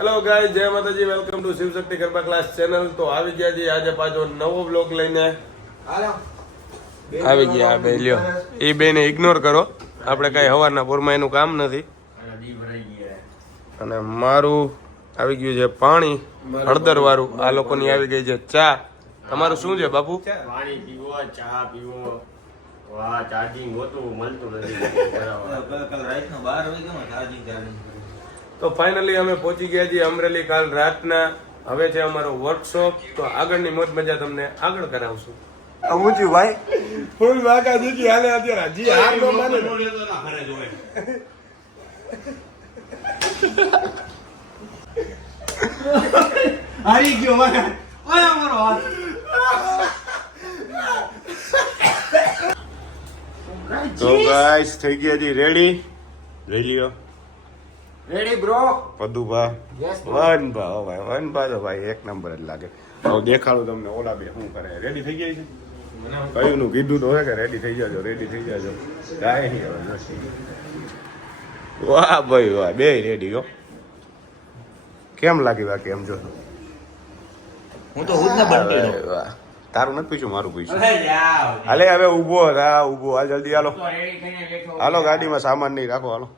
Hello guys, જય માતાજી, welcome to Shivshakti garba class channel. તો આવી ગયા છીએ આજે પાછો નવો બ્લોગ લઈને. આવી ગયા આ બે લ્યો, એ બેને ઇગ્નોર કરો, આપણે કઈ હવારના પોરમાં એનું કામ નથી. અને મારું આવી ગયું છે પાણી હળદર વાળું, આ લોકોની આવી ગઈ છે ચા. તમારું શું છે બાપુ? પાણી પીવો, ચા પીવો. વાહ, ચાર્જિંગ હોતું મળતું નથી. તો ફાઇનલી અમે પહોંચી ગયા છીએ અમરેલી કાલ રાતના. હવે છે અમારો વર્કશોપ, તો આગળની મોજ મજા તમને આગળ કરાવશું. હું છું ભાઈ ફૂલ વાકા દીધી હાલે અત્યારે હજી હાર નો માને હારી ગયો મને ઓય અમારો હાથ તો ગાઈસ થઈ ગયા જી રેડી. રેલીઓ રેડી બ્રો પદુભા વનભા. ઓ ભાઈ વનભા તો ભાઈ એક નંબર જ લાગે. હવે દેખાડું તમને ઓલા બે શું કરે. રેડી થઈ ગયા છે? કયું નું કીધું તો હે કે રેડી થઈ જાજો, રેડી થઈ જાજો. કાંઈ નહીં હવે નથી. વાહ ભાઈ વાહ, બે રેડી હો. કેમ લાગી બાકી એમ જો? હું તો હુજ ને બનતો વાહ, તારું નથી પૂછ્યું, મારું પૂછ્યું. હાલે હવે ઊભો થા, ઊભો હાલ જલ્દી હાલો. હાલો ગાડીમાં સામાન નહીં રાખો, હાલો.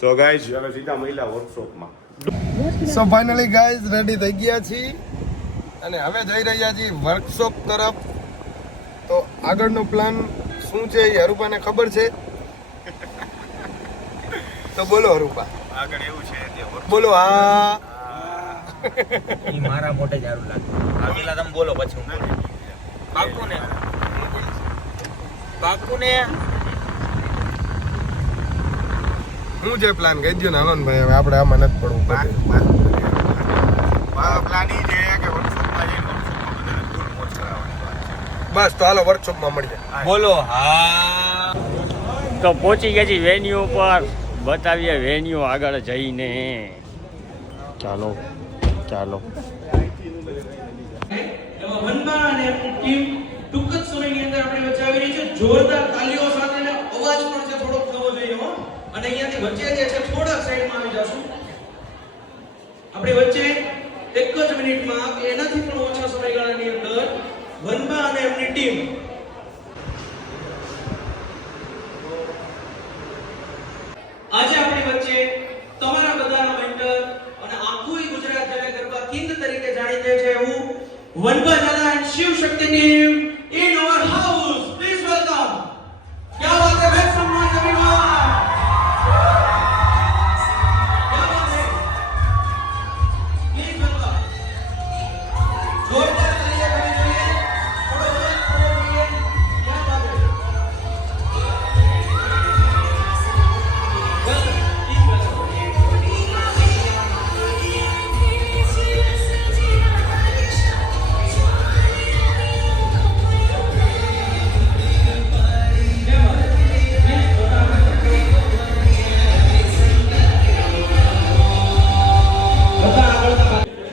તો ગાઈઝ હવે સીધા મહિલા વર્કશોપમાં. સો ફાઇનલી ગાઈઝ રેડી થઈ ગયા છીએ અને હવે જઈ રહ્યા છીએ વર્કશોપ તરફ. તો આગળનો પ્લાન શું છે એ હરુપાને ખબર છે. તો બોલો હરુપા. આગળ એવું છે કે બોલો. હા, ઈ મારા મોટે જારું લાગે. પેલા તમે બોલો પછી હું બોલું. બાકુને હું જે પ્લાન કહી દો ને આનંદભાઈ, હવે આપણે આમાં નથી પડવું. પ્લાન ઈ છે કે વર્કશોપમાં જઈને વર્કશોપમાં બધાને ફૂલ મોજ કરાવવાની. બસ તો હાલો વર્કશોપમાં મળીએ. બોલો હા. તો પહોંચી ગયા છીએ વેન્યુ પર. બતાવીએ વેન્યુ આગળ જઈને. ચાલો ચાલો. એમાં વનબા અને એમની ટીમ ટૂંક જ સમયની અંદર આપણી વચ્ચે આવી રહી છે. જોરદાર તાલીઓ સાથે અવાજ પણ છે થોડોક થવો જોઈએ હો. અને અહીંયાથી વચ્ચે જે છે થોડાક સાઈડમાં આવી જશું. આપણી વચ્ચે એક જ મિનિટમાં કે એનાથી પણ ઓછા સમયગાળાની અંદર વનબા અને એમની ટીમ આજે આપણી વચ્ચે તમારા બધાના મેન્ટર અને આખું ગુજરાત જેને ગરબા કિંગ તરીકે જાણીતે છે એવું વનબા દાદા and Shiv Shakti team in our house. Please welcome. क्या बात है, make some noise everyone. क्या बात है, प्लीज वेलकम. जोरदार तालियां बनी चाहिए, थोड़ा अवाज थोड़ा चाहिए. क्या बात है, वेलकम, प्लीज वेलकम.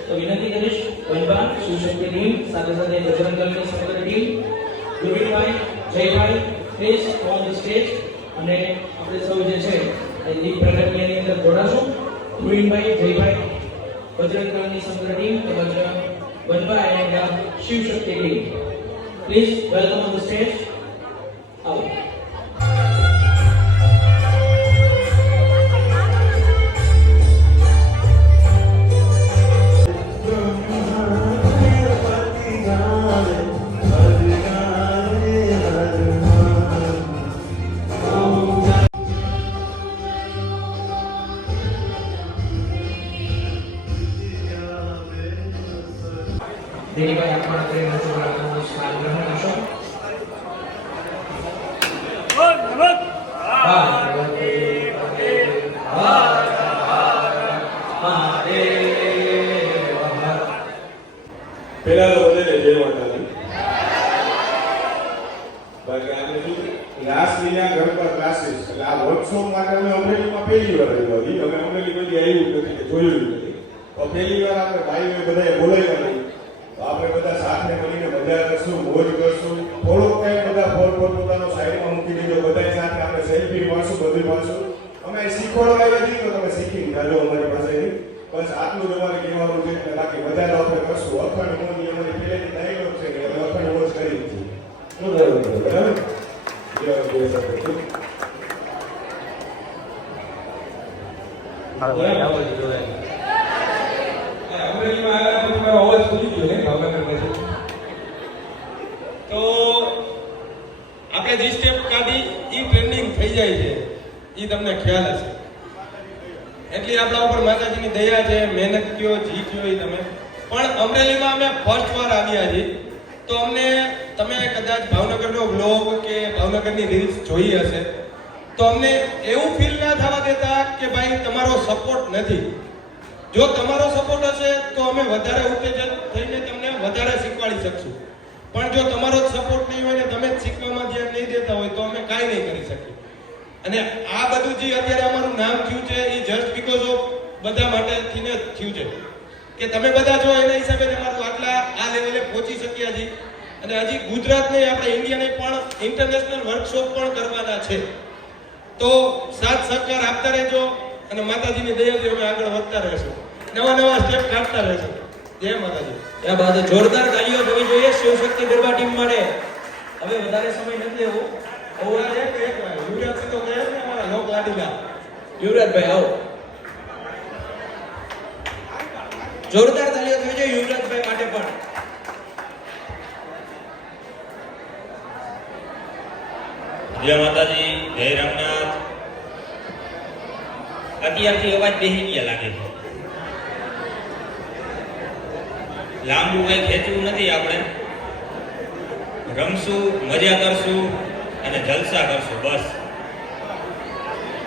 તો વિનંતી કરીશ વનબા શિવશક્તિ ટીમ સાથે સાથે બજરંગ દળની સમગ્ર team Gurubhai Jaybhai please on the stage. અને આપણે સૌ જે છે એ દીપ પ્રગટિયાની અંદર જોડાશું. ગુરુભાઈ જયભાઈ બજરંગ દળની સમગ્ર ટીમ તો Vanba and Shivshakti team please welcome on the stage. આવો. દેવીભાઈ આપણા પ્રેમ રજૂઆતનું સ્થાન ગ્રહણ કરશો. પેલા તો બધાને જય માતાજી. બાકી આપણે શું રાસલીલા ગરબા ક્લાસીસ એટલે આ વર્કશોપ માટે અમે અમરેલીમાં પહેલી વાર આવ્યા હતી. અમે અમરેલી કોઈ આવ્યું નથી કે જોયું નથી. તો પહેલી વાર આપણે ભાઈઓ બધાએ બોલાવ્યા નહીં. તો આપણે બધા સાથે મળીને મજા કરશું, મોજ કરશું. થોડોક ટાઈમ બધા પોતાનો સાઈડમાં મૂકી દીધો. બધા સાથે આપણે સેલ્ફી પાડશું, બધું પાડશું. અમે શીખવાડવા આવ્યા છીએ તો તમે શીખી જાજો અમારી પાસે. બસ આટલું તમારે કહેવાનું છે એટલે બાકી બધા તો આપણે કરશું. અખંડ મોદી અમારી પહેલેથી ડાયલોગ છે કે અમે અખંડ મોજ કરી જ છીએ. શું બરાબર બરાબર તો આપણે જે સ્ટેપ કાઢી એ ટ્રેન્ડિંગ થઈ જાય છે એ તમને ખ્યાલ હશે. એટલી આપણા ઉપર માતાજીની દયા છે, મહેનત કયો જી કયો એ તમે. પણ અમરેલીમાં અમે ફર્સ્ટ વાર આવ્યા છીએ તો અમને તમે કદાચ ભાવનગરનો વ્લોગ કે ભાવનગરની રીલ્સ જોઈ હશે તો અમને એવું ફીલ ના થવા દેતા કે ભાઈ તમારો સપોર્ટ નથી. જો તમારો સપોર્ટ હશે તો અમે વધારે ઉત્તેજન થઈને તમને વધારે શીખવાડી શકશું. પણ જો તમારો જ સપોર્ટ નહીં હોય ને તમે જ શીખવામાં ધ્યાન નહીં દેતા હોય તો અમે કાંઈ નહીં કરી શકીએ. અને આ બધું જે અત્યારે અમારું નામ થયું છે એ જસ્ટ બીકોઝ ઓફ બધા માટે થઈને થયું છે કે તમે બધા જો એના હિસાબે તમારું આટલા આ લેવલે પહોંચી શક્યા છીએ. અને હજી ગુજરાત નહીં આપણે ઇન્ડિયાને પણ ઇન્ટરનેશનલ વર્કશોપ પણ કરવાના છે. તો સાથ સહકાર આપતા રહેજો અને માતાજીની દયાથી અમે આગળ વધતા રહેશું, નવા સ્ટેપ કાઢતા રહેશું. જય માતાજી. ત્યાં બાદ જોરદાર તાળીઓ થવી જોઈએ શિવશક્તિ ગરબા ટીમ માટે. હવે વધારે સમય નથી લેવો. યુવરાજ તો કહે ને અમારા લોક લાડીલા યુવરાજભાઈ આવો. જોરદાર તાળીઓ થવી જોઈએ યુવરાજભાઈ માટે પણ. જય માતાજી, જય રામનાથ. અત્યારથી અવાજ બેસી ગયા લાગે છે. લાંબુ કઈ ખેંચવું નથી, આપણે રમશું, મજા કરશું અને જલસા કરશું. બસ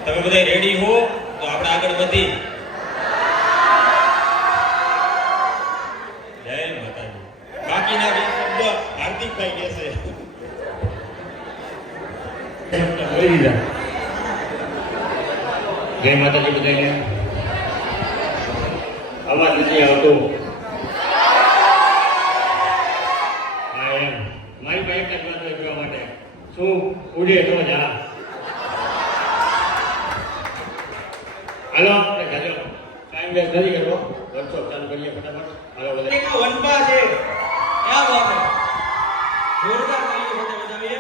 તમે બધા રેડી હો તો આપણે આગળ વધી. જય માતાજી. બાકીના બે શબ્દ હાર્દિકભાઈ કહેશે. જય માતાજી બધાને. અવાજ નથી આવતો. મારી પાસે એક જ વાત જોવા માટે શું ઉડે તો જા. હાલો આપણે જાજો, ટાઈમ વેસ્ટ નથી કરવો. વર્કશોપ ચાલુ કરીએ ફટાફટ. હાલો બધા એક વનપા છે ક્યાં વાત છે. જોરદાર તાળીઓ સાથે વધાવીએ.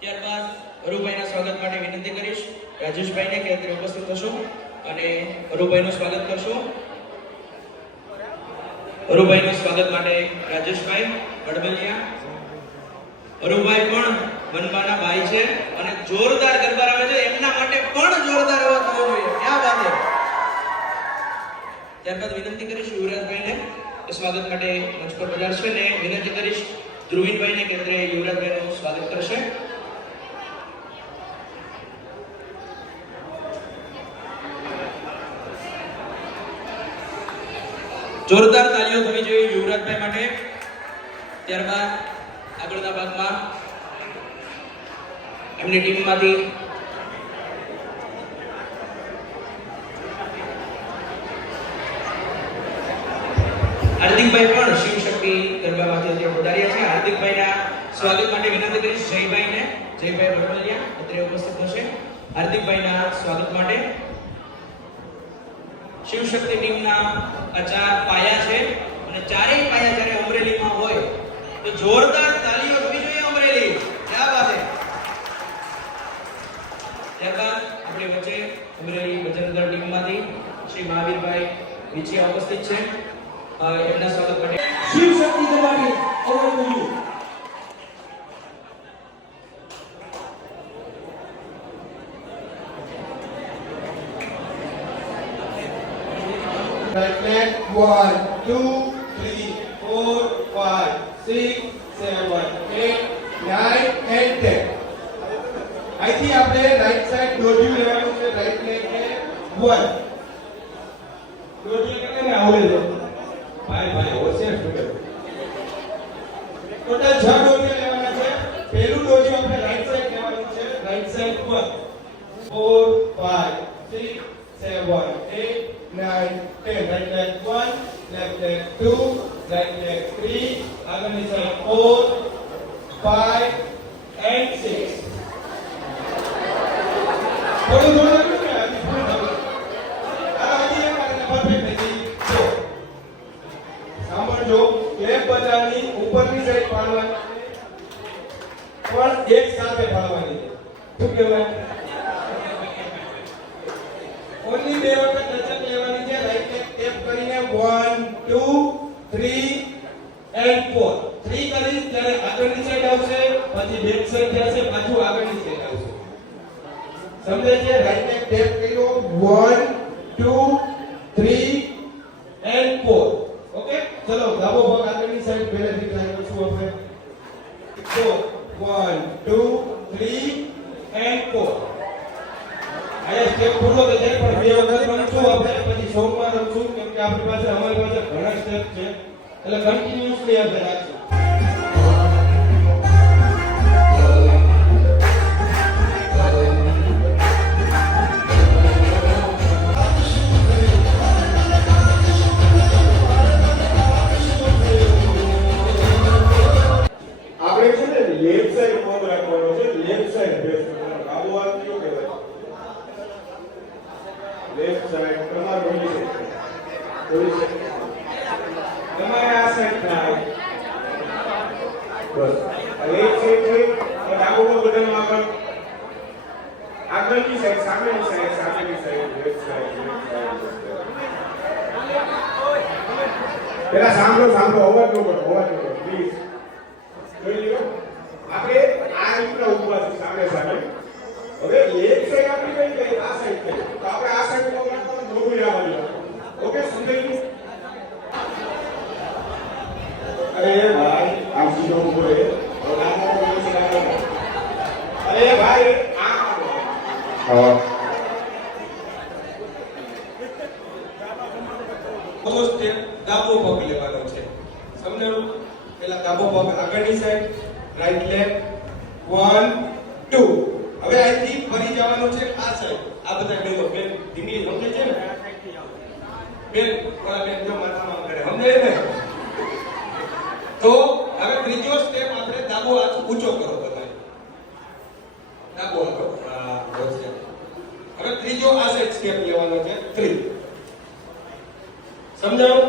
ત્યારબાદ અરુભાઈના સ્વાગત માટે વિનંતી કરીશ રાજેશભાઈને કે અત્યારે ઉપસ્થિત થશો અને અરુભાઈનું સ્વાગત કરશું. અરુભાઈનું સ્વાગત માટે રાજેશભાઈ વડબલિયા. અરુભાઈ પણ વનપાના ભાઈ છે અને જોરદાર ગરબા રમે છે. એમના માટે પણ જોરદાર અવાજ થવો જોઈએ. ક્યાં વાત છે. ત્યારબાદ વિનંતી કરીશ યુવરાજભાઈને કે સ્વાગત માટે મંચ પર પધારશે ને વિનંતી કરીશ ધ્રુવીનભાઈને કે અત્યારે યુવરાજભાઈનું સ્વાગત કરશે. જોરદાર તાળીઓ થવી જોઈએ યુવરાજભાઈ માટે. ત્યારબાદ આગળના ભાગમાં એમની ટીમમાંથી હાર્દિકભાઈ પણ શિવશક્તિ ગરબામાંથી અત્યારે પધાર્યા છે. હાર્દિકભાઈના સ્વાગત માટે વિનંતી કરીશ જયભાઈને. જયભાઈ બરમલિયા અત્યારે ઉપસ્થિત થશે હાર્દિકભાઈના સ્વાગત માટે. શિવશક્તિ ટીમના આ 4 પાયા છે અને ચારેય પાયા જ્યારે અમરેલીમાં હોય તો જોરદાર તાળીઓ થવી જોઈએ અમરેલી. ક્યાં વાત છે. ત્યારબાદ આપણી વચ્ચે અમરેલી ભજન દળ ટીમમાંથી શ્રી મહાવીરભાઈ વિછિયા ઉપસ્થિત છે. એમના સ્વાગત માટે શિવશક્તિ ગરબાની ઓવરવ્યુ. Right leg, 1, 2, 3, 4, 5, 6, 7, 8, 9 and 10. અહીંથી આપણે રાઈટ સાઈડ દોડ્યું લેવાનું છે. રાઈટ લેગ ને 1 દોડ્યું એટલે આવડે છે ભાઈ હોશિયાર સ્ટુડન્ટ. ટોટલ 6 દોડ્યું લેવાના છે. પહેલું દોડ્યું આપણે રાઈટ સાઈડ લેવાનું છે. Right side 1 4 5 6 7 8 9 10. Right leg 1, left leg 2, right leg 3, આગળની સાઈડ 4, 5 and 6. થોડું થોડું આ હજી એક વાર પરફેક્ટ આગળની બે વખત લચક લેવાની છે. રાઈટ લેગ ટેપ કરીને 1 2 3 and 4. 3 કરીશ ત્યારે આગળની સાઈડ આવશે, પછી બેક સાઈડ જશે, પાછું આગળની સાઈડ આવશે. સમજે છે? રાઈટ લેગ ટેપ કર્યો 1 2 3 and 4. ઓકે, ચલો ડાબો પગ આગળની સાઈડ પહેલેથી ટ્રાય કરશું આપણે. So 1 2 3 and 4. આયા સ્ટેપ પૂરો થઈ જાય પણ બે વખત રમશું આપણે, પછી શોર્ટમાં રમશું કેમ કે આપણી પાસે અમારી પાસે ઘણા સ્ટેપ છે એટલે કન્ટિન્યુઅસલી આપણે રાખશું. આપણે છે ને લેફ્ટ સાઈડ પગ રાખવાનો છે, લેફ્ટ સાઈડ બેસ કરવાનો. આવો હાથ કયો કહેવાય? લેફ્ટ સાઈડ તમારે બોલી છે, તમારે આ સાઈડ થાય બસ. લેફ્ટ સાઈડ છે તો ડાબો પગ બધાનો આગળની સાઈડ, સામેની સાઈડ, લેફ્ટ સાઈડ. પેલા સાંભળો અવાજ ન કરો પ્લીઝ. જોઈ લો આપણે આ રીતના ઊભા છે સામે. હવે લેફ્ટ સાઈડ આપણી કઈ ગઈ, આ સાઈડ ગઈ, તો આપણે આ સાઈડ પગ રાખવાનું, મોઢું આવવાનું. ઓકે, સમજાયું? અરે ભાઈ આમ સીધો ઊભો રહે. અરે ભાઈ ડાબો પગ લેવાનો છે. સમજાયું? પેલા ડાબો પગ આગળની સાઈડ, રાઈટ લેગ 1 2. હવે અહીંથી ફરી જવાનું છે આ સાઈડ. આ બધા બેનો બેન ધીમી સમજે છે ને બેન, ઓલા બેન જો માથામાં કરે, સમજે ને? તો હવે ત્રીજો સ્ટેપ આપણે ડાબો હાથ ઊંચો કરો બધા. ડાબો હાથ હવે ત્રીજો આ સાઈડ સ્ટેપ લેવાનો છે 3. સમજાયું?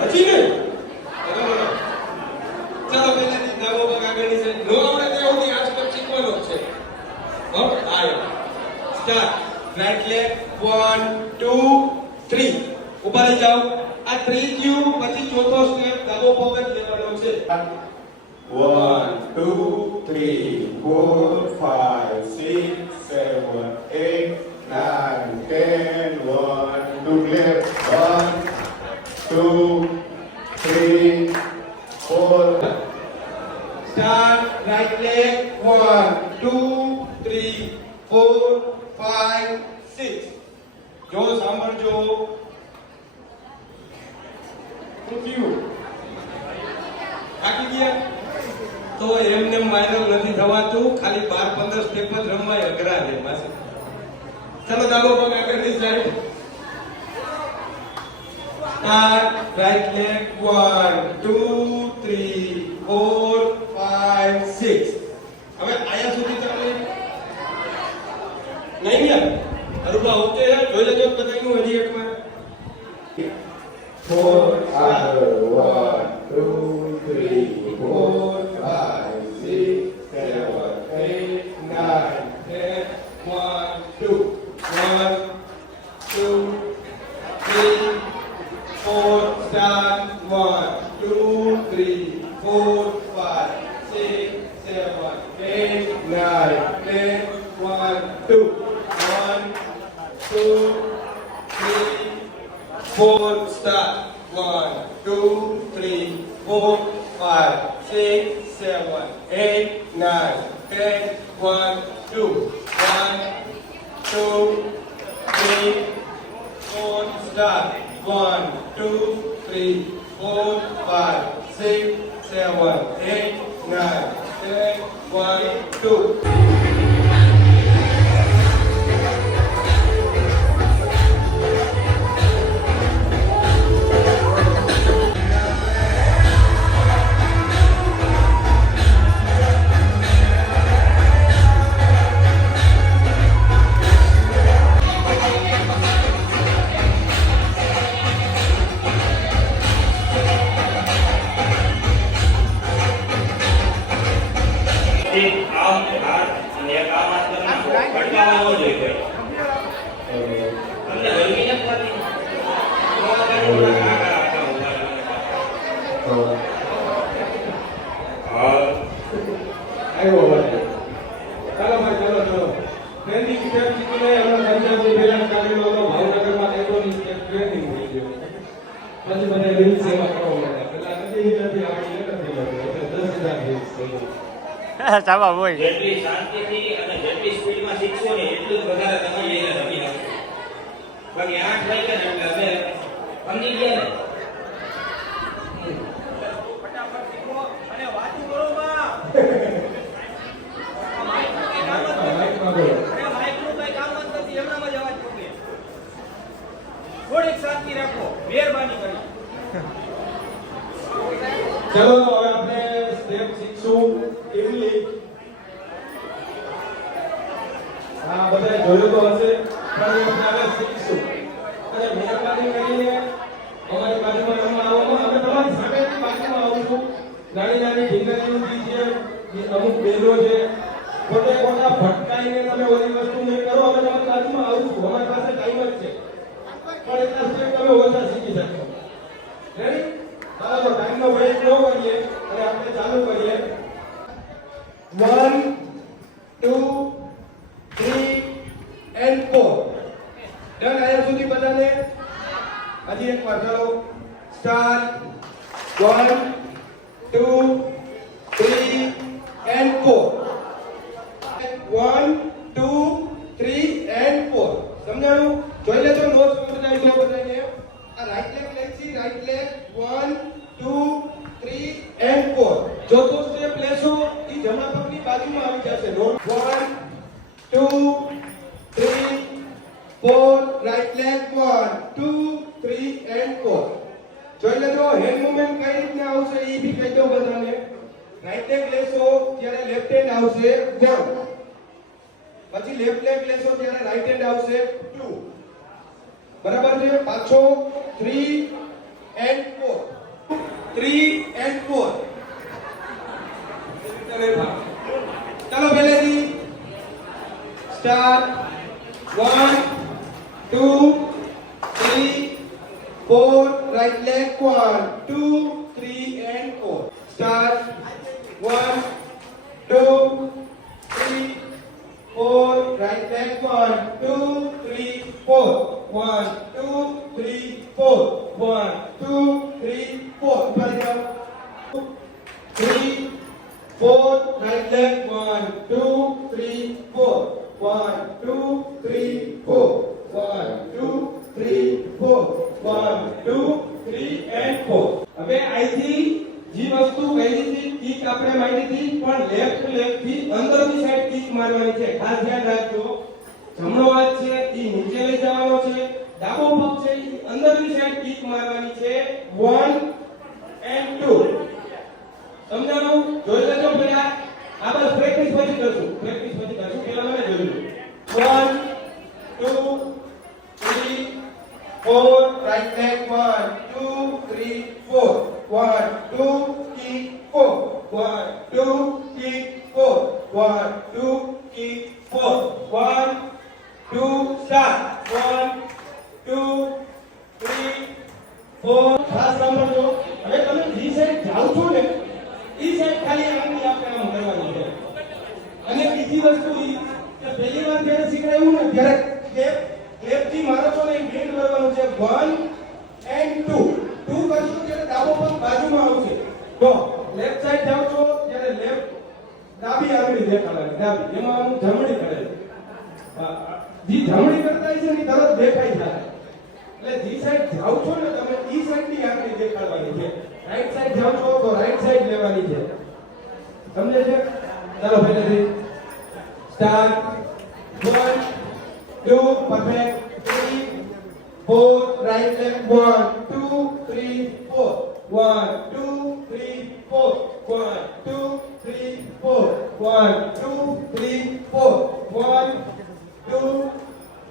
હજી નહીં? ચાલો પહેલાથી ડાબો પગ આગળની સાઈડ નો આવડે ત્યાં સુધી આ સ્ટેપ શીખવાનો જ છે. ઓકે, આયો સ્ટાર્ટ. Right leg 1 2 3. ઊભા રહી જાઓ. આ 3 થયું, પછી ચોથો સ્ટેપ ડાબો પગ જ લેવાનો છે. 1 2 3 4 5 6 7 8 9 10 1 2 left 1 2 3 4. Start. Right leg 1 2 3 4 5 6. જો સાંભળજો. શું થયું? થાકી ગયા? તો એમને વાયરલ નથી થવાતું, ખાલી 12-15 સ્ટેપ જ રમવાય, અઘરા છે પાસે. ચાલો ડાબો પગ આગળની સાઈડ. Start. Right leg 1 2 3 4 5 6. હવે આયા સુધી ચાલે નહીં યાર? અરુબા ઓકે છે? જોઈ લેજો બધાનું હજી એકવાર. 4 આગળ 1 2 3 4 5 6 7 8 9 10 1 2 1 2 3 4. Start. 1 2 3 4 5 6 7 8 9 10 1 2 1 2 3 4. Start. 1 2 3 4 5 6 7 8 9 10 1 2 1 2 3 4. Start. 1 2 3 4 5 6 7 8 9 10 1 2. એક આમ હાથ અને પછી મને રીલ્સ એમાં કરવા માંડ્યા. પેલા નથી આવડી નથી આવડી. એટલે 10,000 રીલ્સ થઈ ગઈ. સાબા બોય જેટલી શાંતિથી અને જેટલી સ્પીડમાં શીખશો ને એટલું જ વધારે તમે એને રમી શકશો. બાકી 8 વાગ્યા ને એટલે હવે સમજી ગયા ને. માઇકમાં બોલો. થોડીક શાંતિ રાખો, મહેરબાની કરી. ચલો તો હવે આપણે સ્ટેપ શીખશું ઇવલી. હા બધાએ જોયું તો હશે પણ આપણે હવે શીખશું. અને મહેરબાની કરીને અમારી બાજુમાં રમવા આવો. અમે તમારી સામેની બાજુમાં આવીશું. નાની નાની ઢીંગલીઓ જે છે એ અમુક બેલો છે ખોટે ખોટા ભટકાઈને તમે ઓલી વસ્તુ નહીં કરો. અમે તમારી બાજુમાં આવીશું. અમારી પાસે ટાઈમ જ છે પણ એટલા સ્ટેપ તમે ઓછા શીખી શકશો. રેડી? ચાલો ટાઈમનો વેસ્ટ ન કરીએ અને આપણે ચાલુ કરીએ. 1 2 3 and 4. ડન આયા સુધી બધાને? હજી એક વાર ચાલો. સ્ટાર્ટ. 1 2 3 and 4. 1 2 3 and 4. સમજાણું? જોઈ લેજો નોટ્સ સમજાઈ દો બધાને. આ right leg લેગથી right leg 1 2 3 and 4. ચોથો સ્ટેપ લેશો ઈ જમણા પગની બાજુમાં આવી જશે. નોટ 1 2 3 4 રાઈટ લેગ 1 2 3 and 4. જોઈ લેજો હેન્ડ મૂવમેન્ટ કઈ રીતના આવશે ઈ બી કહી દો બધાને. રાઈટ લેગ લેશો ત્યારે લેફ્ટ હેન્ડ આવશે 1. પછી લેફ્ટ લેગ લેશો ત્યારે રાઈટ હેન્ડ આવશે 2. બરાબર છે? પાછો 3 and 4. 3 and 4. ચાલો પહેલેથી start. 1 2 3 4 right leg 1 2 3 and 4. Start. 1 2 3 4 right leg 1 2 3 4 1 2 3 4 1 2 3 4. ઉપર જાઓ. 3 4 રાઈટ લેગ 1 2 3 4 1 2 3 4 1 2 3 4 1 2 3 and 4. હવે અહીંથી જે વસ્તુ કઈ હતી કિક આપણે મારી હતી પણ લેફ્ટ લેગ થી અંદરની સાઈડ કિક મારવાની છે. ખાસ ધ્યાન રાખજો. જમણો હાથ છે ઈ નીચે લઈ જવાનો છે. ડાબો પગ છે ઈ અંદરની સાઈડ કિક મારવાની છે. 1 and 2. સમજાણું? જોઈ લેજો પહેલા. આ બસ પ્રેક્ટિસ પછી કરશું. પ્રેક્ટિસ પછી કરશું. પહેલા મને જોઈ લો. 1 2 3 4 right leg 1 2 3 4 1 2 kick 4 1 2 kick 4 1 2 kick 4 1 2 start 1 2 3 4. ખાસ સાંભળજો. હવે તમે જે સાઈડ જાઓ છો ને ઈ સાઈડ ખાલી આંગળી આપણે આમ કરવાની છે. અને બીજી વસ્તુ ઈ કે પહેલી વાર જ્યારે શીખડાયું ને ત્યારે લેફ્ટથી મારો છો ને બેન્ડ કરવાનું છે. 1 and 2 કરશો ત્યારે ડાબો પગ બાજુમાં આવશે. તો લેફ્ટ સાઈડ જાવ છો ત્યારે લેફ્ટ ડાબી આંગળી દેખાડવાની. ડાબી એમાં હું જમણી કરે. જે જમણી કરતા છે ને તરત દેખાઈ જાય. એટલે જે સાઈડ જાવ છો ને તમે ઈ સાઈડની આંગળી દેખાડવાની છે. રાઈટ સાઈડ જાવ છો તો રાઈટ સાઈડ લેવાની છે. સમજે છે? ચાલો પહેલેથી start. 1 2 perfect 3 4 right leg 1 2 3 4 1 2 3 4 1 2 3 4 1 2 3 4 1 2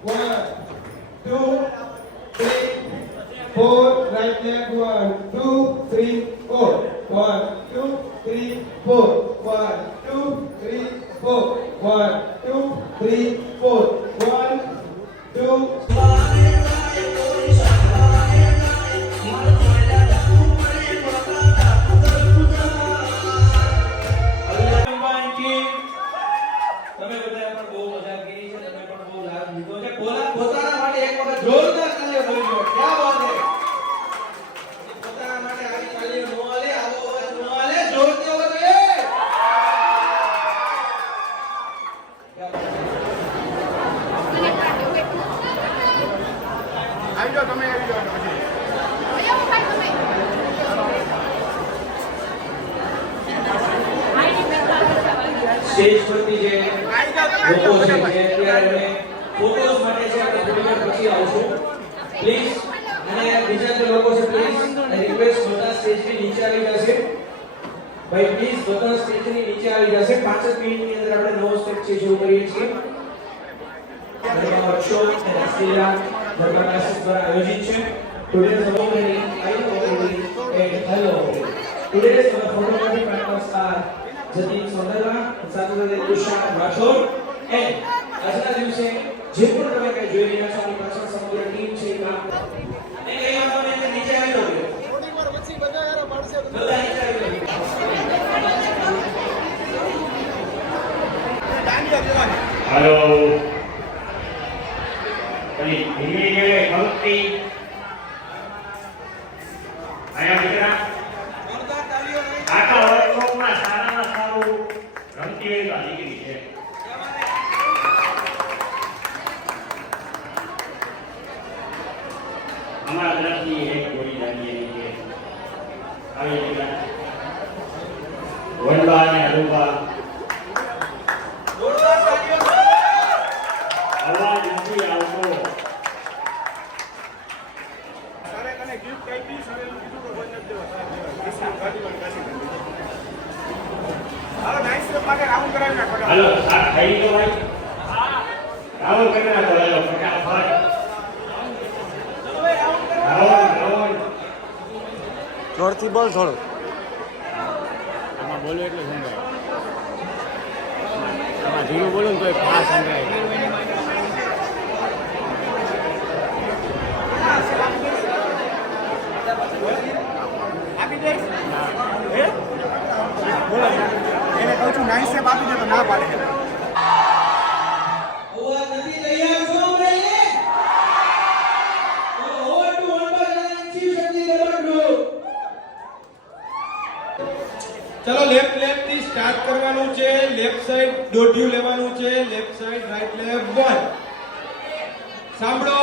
1 2 3 4 right leg 1 2 3 4 1 2 3 4 1 2 3 4 1 2 3 4 1 2 પોતાના માટે એક વખત જોરદાર તાળીઓ કરી દો. ક્યાં વાત છે? સ્ટેજ પરથી જે લોકો છે જે અત્યારે ફોટોસ માટે છે આપણે થોડી વાર પછી આવશું પ્લીઝ. અને બીજા જે લોકો છે પ્લીઝ રિક્વેસ્ટ બધા સ્ટેજની નીચે આવી જશે ભાઈ, પ્લીઝ બધા સ્ટેજની નીચે આવી જશે. 5 જ મિનિટની અંદર આપણે નવો સ્ટેપ છે શરૂ કરીએ છીએ. ગરબા વર્કશોપ અને રાષ્ટ્રીય ગરબા ક્લાસીસ દ્વારા આયોજિત છે. Today's ceremony and hello. Today's photography partners are Jatin Sonderla, સાથે તુષાર રાઠોડ and આજના દિવસે જે પણ તમે કઈ જોઈ રહ્યા છો આપણી પાછળ સમગ્ર ટીમ છે કામ અને કઈ વાતો ને નીચે આવી લો થોડી વાર પછી બધા યાર મળશે બધા નીચે આવી લો. हेलो कहीं धीमी के भक्ति आया मित्रा आका वर्कशॉपમાં સારામાં સારું રમતી હોય તો આ દીકરી છે. અમારા તરફથી એક ગોળી દાંડીએ નીચે આવી દીકરા વનબા અને અરુબા અવાજ નથી આવતો. હાલો સાત થઈ ગયો ભાઈ, રાઉન્ડ કરી નાખો. હાલો ફટાફટ રાઉન્ડ જોરથી બોલ થોડું. આમાં બોલો એટલે સંભળાય, આમાં ધીરું બોલો ને તો આ સંભળાય. એને કહું છું નાઈસ સેપ આપી દે તો ના પાડે. અવાજ નથી તૈયાર છો રે over to Vanba Shiv Shakti garba group. ચલો લેફ્ટ થી સ્ટાર્ટ કરવાનું છે. લેફ્ટ સાઈડ દોઢિયું લેવાનું છે. Left side right left 1. સાંભળો,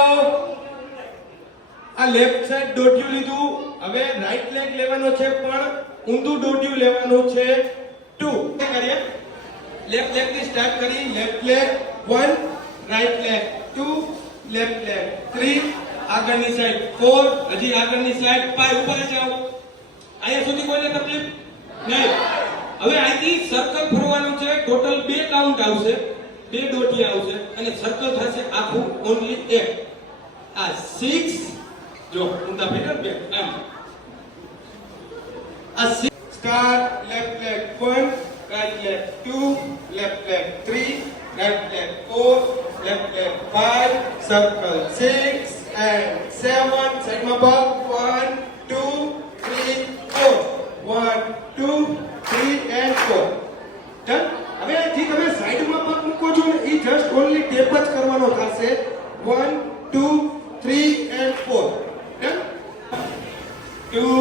આ લેફ્ટ સાઈડ દોઢિયું લીધું. હવે રાઈટ લેગ લેવાનો છે પણ ઊંધું દોઢિયું લેવાનું છે 2. કરીએ લેફ્ટ લેગ થી સ્ટાર્ટ કરી. Left leg 1, right leg 2, left leg 3, આગળની સાઈડ 4, હજી આગળની સાઈડ 5. ઉપર જાઓ. અહીંયા સુધી કોઈને તકલીફ નહીં. હવે અહીંથી સર્કલ ફરવાનું છે. ટોટલ 2 કાઉન્ટ આવશે, 2 દોઢિયા આવશે અને સર્કલ થશે આખું ઓન્લી 1. આ 6 જો ઊંધા ફેરવ બે એમ. આ 6 start. Left leg 1, right leg 2, left leg 3, right leg 4, left leg 5, circle 6 and 7. સાઈડમાં પગ 1, 2, 3, 4. 1, 2, 3 and 4. ડન. હવે અહીંથી તમે સાઈડમાં પગ મૂકો છો ને એ જસ્ટ ઓન્લી ટેપ જ કરવાનો થશે. 1, 2, 3 and 4. ડન. 2,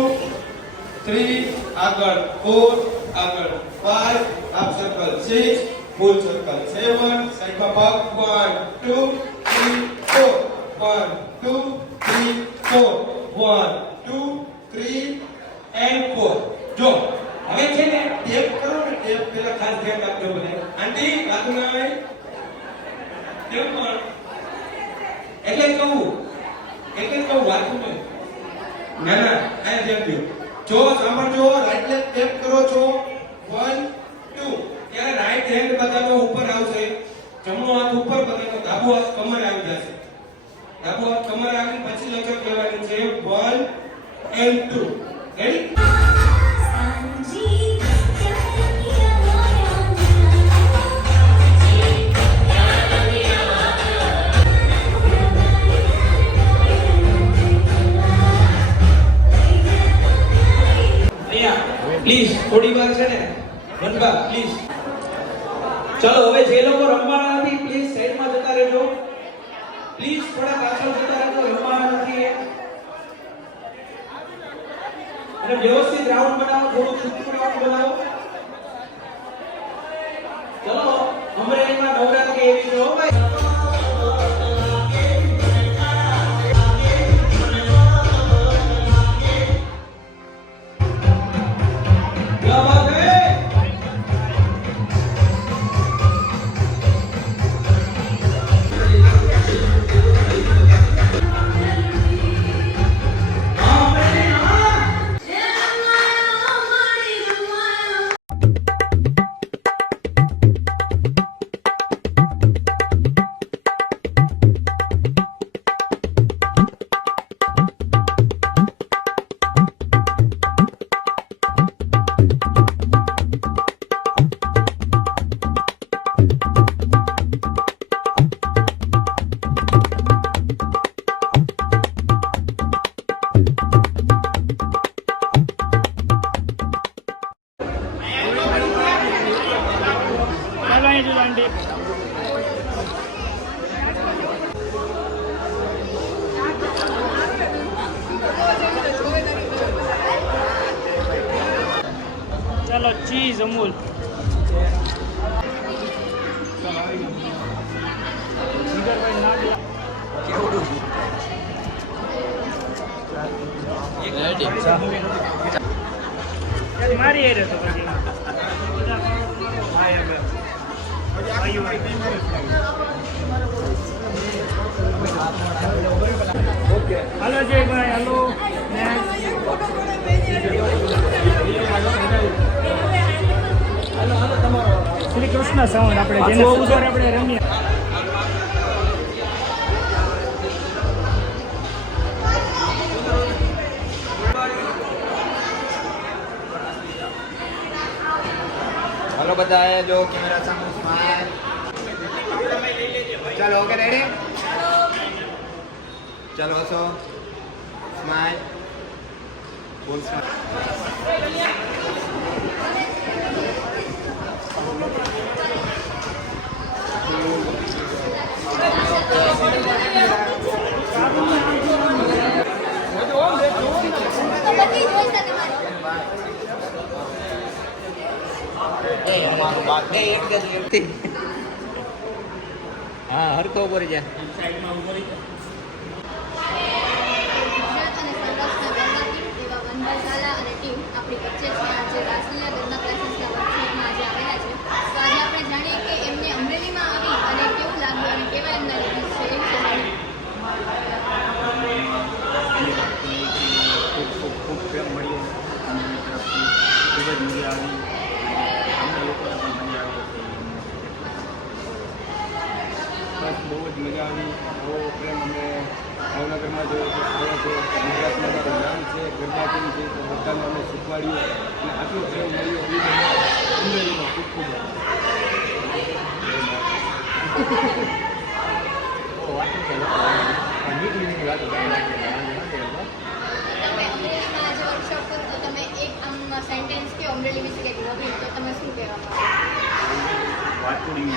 3 આગળ 4 આગળ 5 હાફ સર્કલ 6 ફૂલ સર્કલ 7 સાઈડમાં પગ 1, 2, 3, 4. 1, 2, 3, 4. 1, 2, 3 and 4. જો હવે છે ને ટેપ કરો ને, ટેપ પેલા ખાસ ધ્યાન રાખજો બને. આંટી રાખું ના ટેપ પર એટલે કહું વાતું નહીં. ના ના આ ધ્યાન દો. જો સાંભળજો, રાઈટ લેગ ટેપ કરો છો 1, 2 ત્યારે રાઈટ હેન્ડ બધાનો ઉપર આવશે. જમણો હાથ ઉપર બધાનો ડાબો હાથ કમર આવી જશે. ડાબો હાથ કમર આવી પછી લચક લેવાની છે 1 and 2. રેડી? પ્લીઝ થોડી વાર છે ને વનબા પ્લીઝ. ચલો હવે જે લોકો રમવાના નથી પ્લીઝ સાઈડમાં જતા રહેજો. પ્લીઝ થોડા પાછળ જતા રહેજો, રમવાના નથી. અને વ્યવસ્થિત રાઉન્ડ બનાવો, થોડું છૂટું રાઉન્ડ બનાવો. ચલો અમરેલીમાં નવરાત્રી એવી છે હો ભાઈ. ચીઝ અમૂલ મારી એ રહેતો પછી હાલો જયભાઈ હાલો શ્રી કૃષ્ણ સાઉન્ડ આપણે જેને સુધર આપણે રમીએ હાલો બધા જો કેમેરા સામે સ્માઈલ. ચાલો ઓકે રેડી ચાલો હસો સ્માઈલ બોલ હા હરકો ઉપર છે સાઈડમાં ઉપર અને ટીમ આપણી વચ્ચે છે આજે રાષ્ટ્રીય ગરબા ક્લાસીસના વર્કશોપમાં આજે આવેલા છે તો આજે આપણે જાણીએ કે એમને અમરેલીમાં આવી અને કેવું લાગ્યું અને કેવા એમના રિવ્યૂઝ છે એ વિશે જાણીએ. ખૂબ પ્રેમ મળ્યો અને તરફથી ખૂબ જ મજા આવી અમને લોકોને પણ મજા આવી બસ બહુ જ મજા આવી બહુ પ્રેમ અમે ભાવનગરમાં જોયો છે આવ્યા છે ગુજરાતમાં અમારું નામ છે ગરબા કેમ છે તો બધાને અમે શીખવાડ્યું અને આટલો પ્રેમ મળ્યો એ મને અમરેલીમાં ખૂબ ખૂબ મીઠી વાતો તમે અમરેલીમાં આજે વર્કશોપ કરો તો તમે એક આમ સેન્ટેન્સ કે અમરેલી વિશે કંઈક નવીન તો તમે શું કહેવા માંગો? વાતોડી